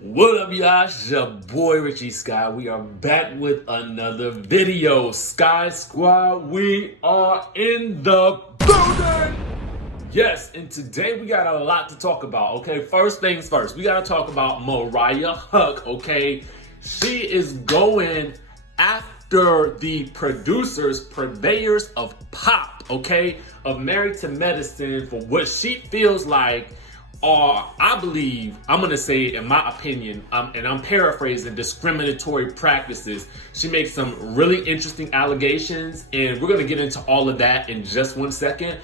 What up, y'all? It's your boy Richie Sky. We are back with another video. Sky Squad, we are in the building. Yes, and today we got a lot to talk about. Okay, first things first, we gotta talk about MARIAH Huq. Okay, she is going after the producers, purveyors of pop. Okay, of Married to Medicine for what she feels like. Or I believe, I'm going to say in my opinion, and I'm paraphrasing, discriminatory practices. She makes some really interesting allegations, and we're going to get into all of that in just 1 second.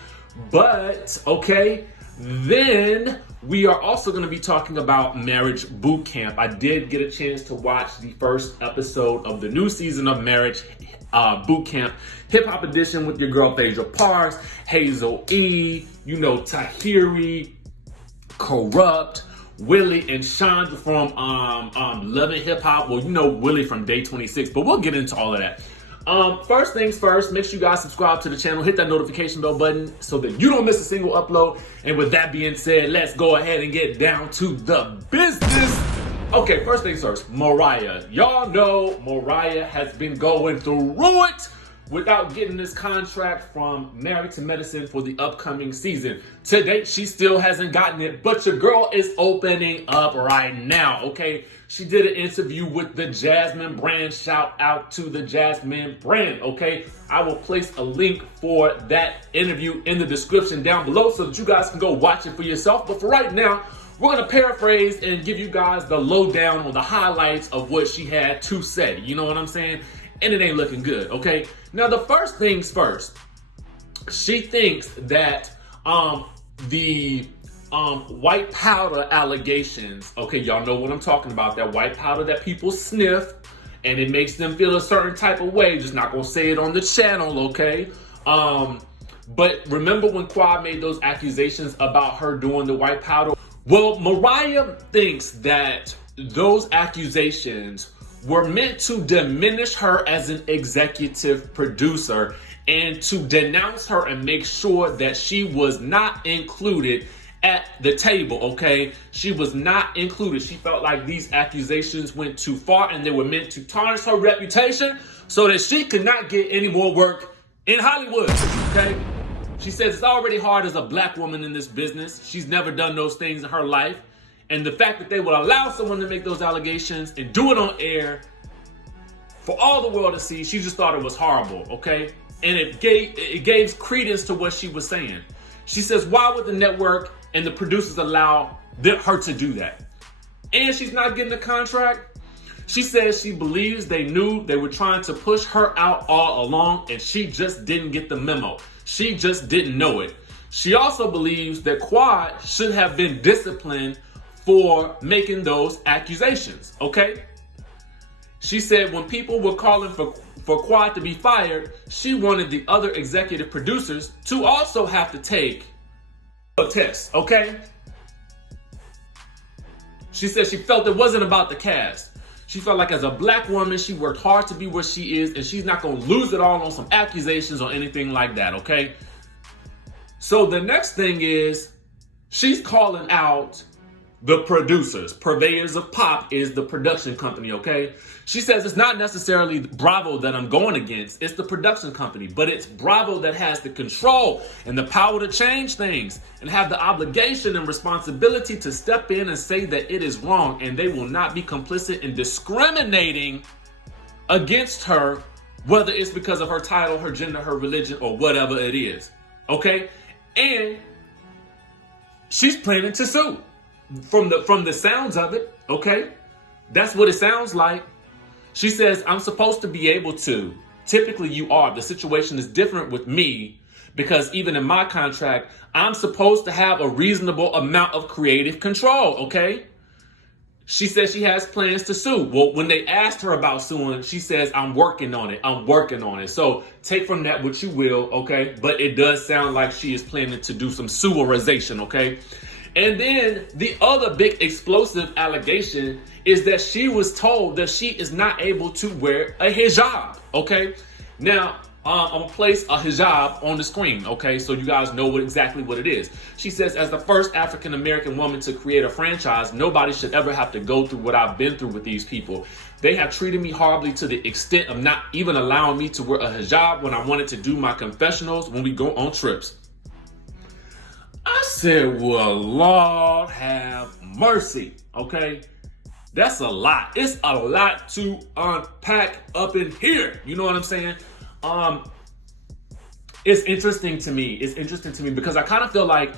But, okay, then we are also going to be talking about Marriage Boot Camp. I did get a chance to watch the first episode of the new season of Marriage Boot Camp, Hip Hop Edition, with your girl Phaedra Parks, Hazel E, Tahiri, Corrupt, Willie, and Chandra from Love and Hip Hop. Well, Willie from Day 26, but we'll get into all of that. First things first, make sure you guys subscribe to the channel, hit that notification bell button so that you don't miss a single upload. And with that being said, let's go ahead and get down to the business. Okay, first things first, MARIAH. Y'all know MARIAH has been going through it without getting this contract from Married to Medicine for the upcoming season. To date, she still hasn't gotten it, but your girl is opening up right now, okay? She did an interview with the Jasmine brand. Shout out to the Jasmine brand, okay? I will place a link for that interview in the description down below so that you guys can go watch it for yourself. But for right now, we're going to paraphrase and give you guys the lowdown on the highlights of what she had to say. You know what I'm saying? And it ain't looking good, okay? Now, the first things first, she thinks that the white powder allegations, okay, y'all know what I'm talking about, that white powder that people sniff and it makes them feel a certain type of way. Just not gonna say it on the channel, okay? But remember when Quad made those accusations about her doing the white powder? Well, MARIAH thinks that those accusations were meant to diminish her as an executive producer and to denounce her and make sure that she was not included at the table, okay? She was not included. She felt like these accusations went too far and they were meant to tarnish her reputation so that she could not get any more work in Hollywood, okay? She says it's already hard as a black woman in this business. She's never done those things in her life. And the fact that they would allow someone to make those allegations and do it on air for all the world to see, she just thought it was horrible, okay? And it gave credence to what she was saying. She says, why would the network and the producers allow her to do that? And she's not getting a contract. She says she believes they knew they were trying to push her out all along and she just didn't get the memo. She just didn't know it. She also believes that Quad should have been disciplined for making those accusations, okay? She said when people were calling for Quad to be fired, she wanted the other executive producers to also have to take a test, okay? She said she felt it wasn't about the cast. She felt like as a black woman, she worked hard to be where she is and she's not gonna lose it all on some accusations or anything like that, okay? So the next thing is she's calling out the producers. Purveyors of Pop is the production company, okay? She says it's not necessarily Bravo that I'm going against. It's the production company. But it's Bravo that has the control and the power to change things and have the obligation and responsibility to step in and say that it is wrong. And they will not be complicit in discriminating against her, whether it's because of her title, her gender, her religion, or whatever it is, okay? And she's planning to sue. From the sounds of it, okay? That's what it sounds like. She says, I'm supposed to be able to. Typically you are. The situation is different with me because even in my contract, I'm supposed to have a reasonable amount of creative control, okay? She says she has plans to sue. Well, when they asked her about suing, she says, I'm working on it. I'm working on it. So take from that what you will, okay? But it does sound like she is planning to do some suerization, okay? And then the other big explosive allegation is that she was told that she is not able to wear a hijab, okay? Now, I'm gonna place a hijab on the screen, okay, so you guys know exactly what it is. She says, as the first African American woman to create a franchise, nobody should ever have to go through what I've been through with these people. They have treated me horribly to the extent of not even allowing me to wear a hijab when I wanted to do my confessionals when we go on trips. I said, well, Lord have mercy, okay? That's a lot. It's a lot to unpack up in here. You know what I'm saying? It's interesting to me. It's interesting to me because I kind of feel like,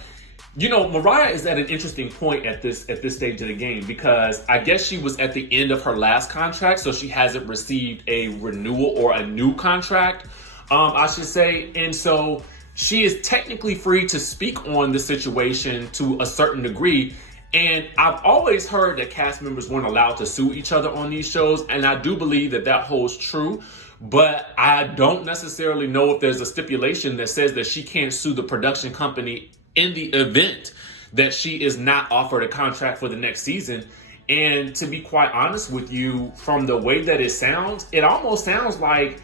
you know, Mariah is at an interesting point at this stage of the game because I guess she was at the end of her last contract, so she hasn't received a renewal or a new contract, I should say. And so she is technically free to speak on the situation to a certain degree. And I've always heard that cast members weren't allowed to sue each other on these shows, and I do believe that that holds true. But I don't necessarily know if there's a stipulation that says that she can't sue the production company in the event that she is not offered a contract for the next season. And to be quite honest with you, from the way that it sounds, it almost sounds like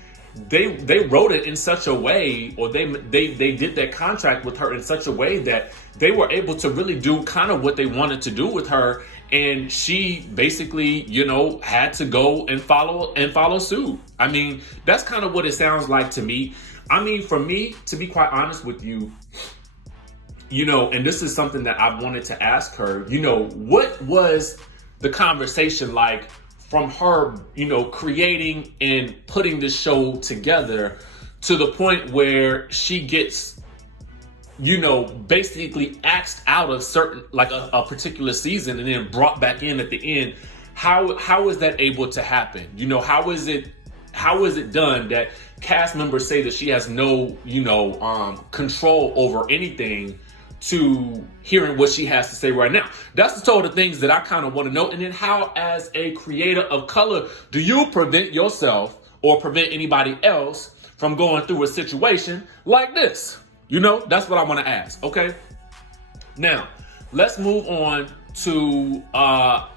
they wrote it in such a way, or they did that contract with her in such a way that they were able to really do kind of what they wanted to do with her. And she basically, you know, had to go and follow suit. I mean, that's kind of what it sounds like to me. I mean, for me, to be quite honest with you, you know, and this is something that I wanted to ask her, you know, what was the conversation like from her, you know, creating and putting this show together to the point where she gets, you know, basically axed out of certain, like a particular season and then brought back in at the end. How is that able to happen? You know, how is it done that cast members say that she has no, you know, control over anything to hearing what she has to say right now? That's the sort of things that I kind of want to know. And then how, as a creator of color, do you prevent yourself or prevent anybody else from going through a situation like this? You know, that's what I want to ask, okay? Now, let's move on to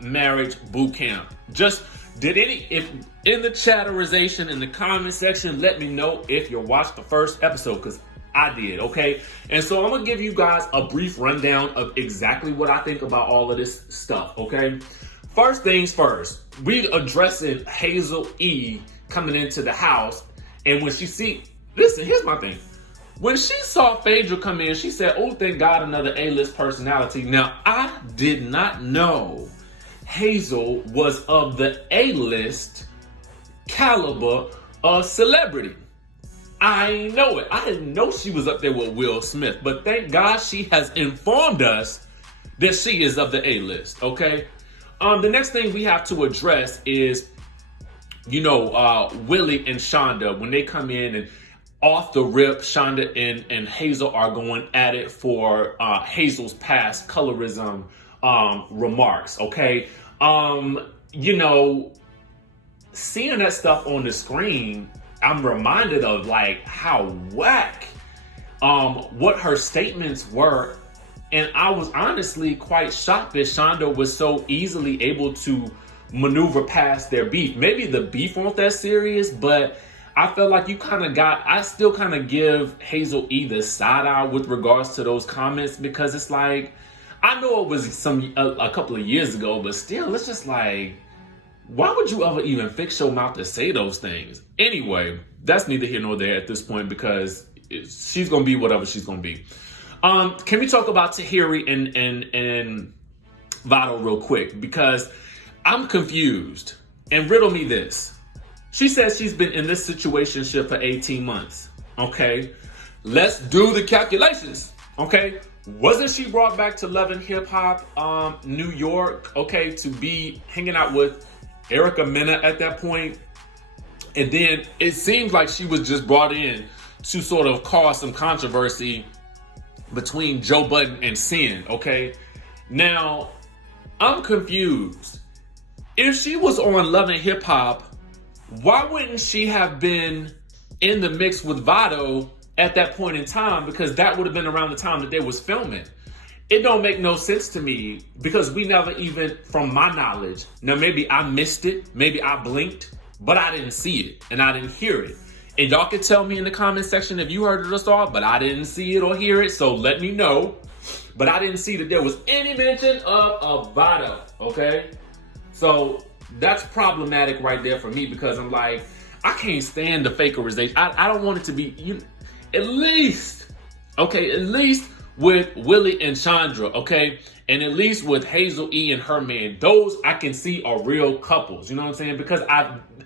marriage boot camp. If in the chatterization, in the comment section, let me know if you watched the first episode, because I did, okay? And so I'm going to give you guys a brief rundown of exactly what I think about all of this stuff, okay? First things first, we addressing Hazel E coming into the house, and when listen, here's my thing. When she saw Phaedra come in, she said, oh, thank God, another A-list personality. Now, I did not know Hazel was of the A-list caliber of celebrity. I know it. I didn't know she was up there with Will Smith, but thank God she has informed us that she is of the A-list, okay? The next thing we have to address is, you know, Willie and Shonda, when they come in and off the rip, Shonda and Hazel are going at it for Hazel's past colorism remarks, okay? You know, seeing that stuff on the screen, I'm reminded of like how whack what her statements were. And I was honestly quite shocked that Shonda was so easily able to maneuver past their beef. Maybe the beef wasn't that serious, but I felt like I still kind of give Hazel E the side eye with regards to those comments, because it's like, I know it was a couple of years ago, but still, it's just like, why would you ever even fix your mouth to say those things? Anyway, that's neither here nor there at this point, because she's going to be whatever she's going to be. Can we talk about Tahiri and Vado real quick? Because I'm confused. And riddle me this. She says she's been in this situationship for 18 months. Okay. Let's do the calculations. Okay. Wasn't she brought back to Love and Hip Hop, New York, okay, to be hanging out with Erica Mena at that point? And then it seems like she was just brought in to sort of cause some controversy between Joe Budden and Sin, okay? Now, I'm confused. If she was on Love and Hip Hop, why wouldn't she have been in the mix with Vado at that point in time? Because that would have been around the time that they was filming. It don't make no sense to me, because we never even, from my knowledge, now maybe I missed it, maybe I blinked, but I didn't see it and I didn't hear it. And y'all can tell me in the comment section if you heard it or saw it, but I didn't see it or hear it, so let me know. But I didn't see that there was any mention of Vado, okay? So that's problematic right there for me, because I'm like, I can't stand the fakerization. I don't want it to be, at least with Willie and Chandra, okay? And at least with Hazel E and her man, those I can see are real couples, you know what I'm saying? Because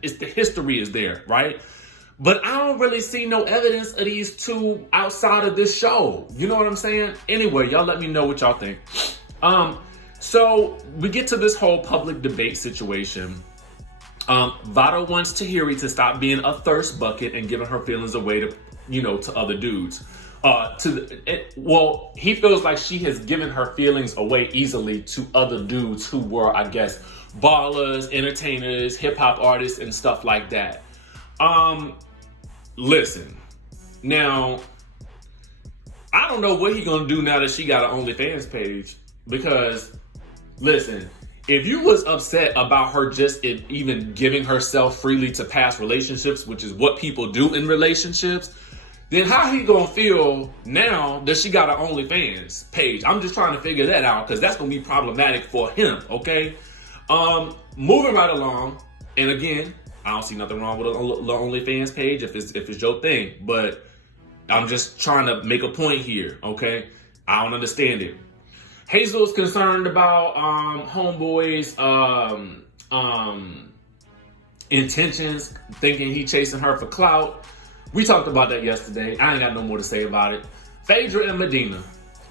it's the history is there, right? But I don't really see no evidence of these two outside of this show. You know what I'm saying? Anyway, y'all let me know what y'all think. So we get to this whole public debate situation. Vado wants Tahiri to stop being a thirst bucket and giving her feelings away to, to other dudes. He feels like she has given her feelings away easily to other dudes who were, I guess, ballers, entertainers, hip hop artists, and stuff like that. Listen, now, I don't know what he gonna do now that she got an OnlyFans page, because, listen, if you was upset about her just even giving herself freely to past relationships, which is what people do in relationships, then how he gonna feel now that she got an OnlyFans page? I'm just trying to figure that out, because that's gonna be problematic for him, okay? Moving right along, and again, I don't see nothing wrong with the OnlyFans page if it's your thing, but I'm just trying to make a point here, okay? I don't understand it. Hazel's concerned about homeboy's intentions, thinking he chasing her for clout. We talked about that yesterday. I ain't got no more to say about it. Phaedra and Medina.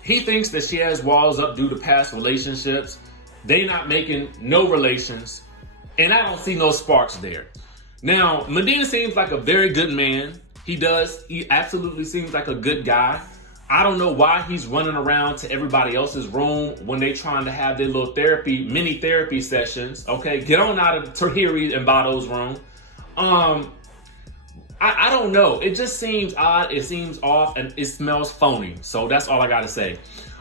He thinks that she has walls up due to past relationships. They not making no relations, and I don't see no sparks there. Now, Medina seems like a very good man. He does. He absolutely seems like a good guy. I don't know why he's running around to everybody else's room when they trying to have their little mini therapy sessions. Okay, get on out of Tahiri and Vado's room. I don't know. It just seems odd. It seems off, and it smells phony. So that's all I gotta say.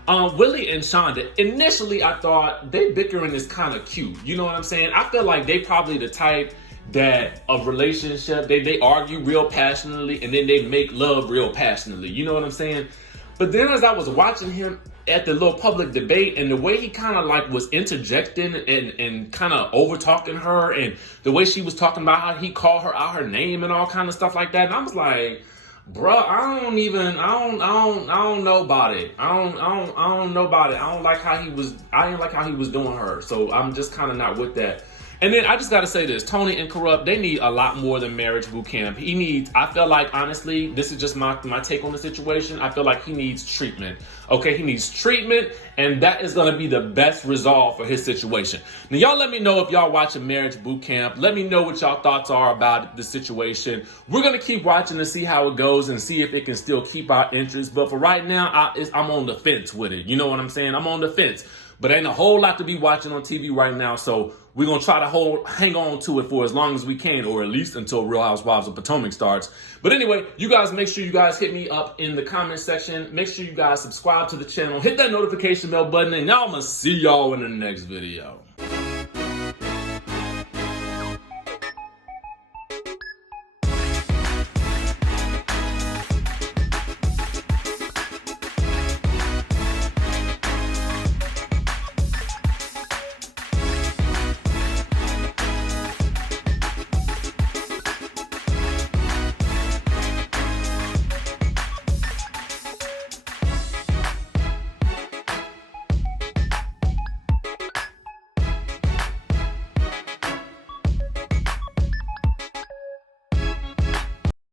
Willie and Shonda, initially I thought they bickering is kind of cute. You know what I'm saying? I feel like they probably the type that a relationship, they argue real passionately and then they make love real passionately. You know what I'm saying? But then as I was watching him at the little public debate, and the way he kind of like was interjecting and kind of over talking her, and the way she was talking about how he called her out her name and all kind of stuff like that, and I was like, bruh, I don't know about it. I don't know about it. I didn't like how he was doing her. So I'm just kind of not with that. And then I just got to say this, Tony and Corrupt, they need a lot more than marriage boot camp. I feel like, honestly, this is just my take on the situation. I feel like he needs treatment. Okay, he needs treatment, and that is going to be the best resolve for his situation. Now, y'all let me know if y'all watching marriage boot camp. Let me know what y'all thoughts are about the situation. We're going to keep watching to see how it goes and see if it can still keep our interest. But for right now, I'm on the fence with it. You know what I'm saying? I'm on the fence. But ain't a whole lot to be watching on TV right now, so we're going to try to hang on to it for as long as we can, or at least until Real Housewives of Potomac starts. But anyway, you guys make sure you guys hit me up in the comment section. Make sure you guys subscribe to the channel, hit that notification bell button, and now I'm going to see y'all in the next video.